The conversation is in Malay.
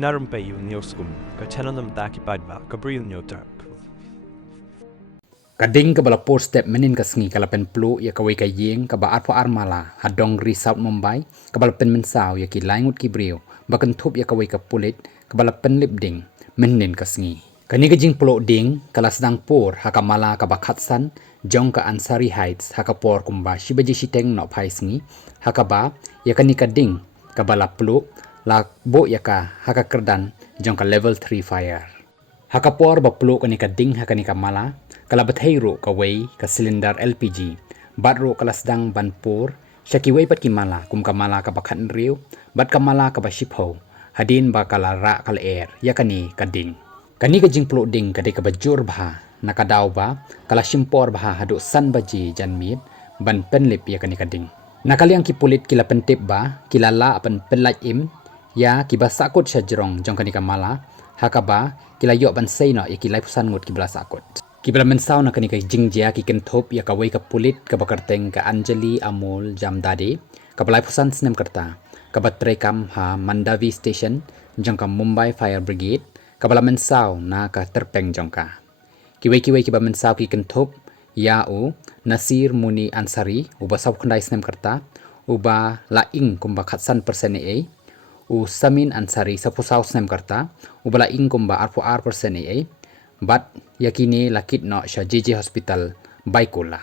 Na Rympei U ka channel paidbah ka Bri U Hynñiewtrep. Kading ka bala 4 step menin ka sngi kala pen pluh ya kawai ka ïing ka ba arpo armala hadong ri South Mumbai ka bala pen Mynsaw ya ki ngut ki briew bakan thup ya kawai ka pulit ka bala pen lip ding menin ka sngi kani ka jing pluh ding kala sedang por hakamala ka ba Khsan jong ka Ansari Heights hakapor kumba shibaji shiteng no phai sngi hakaba ya kani ka ding ka bala pluh la bo ya ka hakakerdan jong ka level 3 fire hakapor ba pluh kani ka ding hakani ka mala kala bathayro kawai ka silinder LPG baroh kala sedang banpur syakiwai pat kimala kum kamala ka bakhan riu bat kamala ka ba shipho hadin ba kala ra kala air yakani kading kani ka jing pluh ding kadai ka bajur bha nakadaw ba kala shimpor bha hadu san baji janmit ban penlip yakani kading nakaliang ki pulit kila pentip ba kilala apan penlaj im ya kiba sakut syajrong jong kani kamala hakaba kila yok ban seino ya kilai pusan ngut kibla sakut kibla Mynsaw na kani ka jingjia ki kenthop ya kawai ka pulit ka kyrteng ka Anjali Amol Jamdade ka balai pusan snem kerta ka batrekam ha Mandavi station jong ka Mumbai fire brigade ka bala Mynsaw na ka terpeng jong ka kiwai ki ba Mynsaw ki kenthop ya u Nasir Muni Ansari uba sab khandai snem kerta uba ïing kumba Khsan persen u Samin Ansari sapusaw snem kerta uba ïing kumba arpo ar persen bat yakini lakit no sya JJ hospital Baikula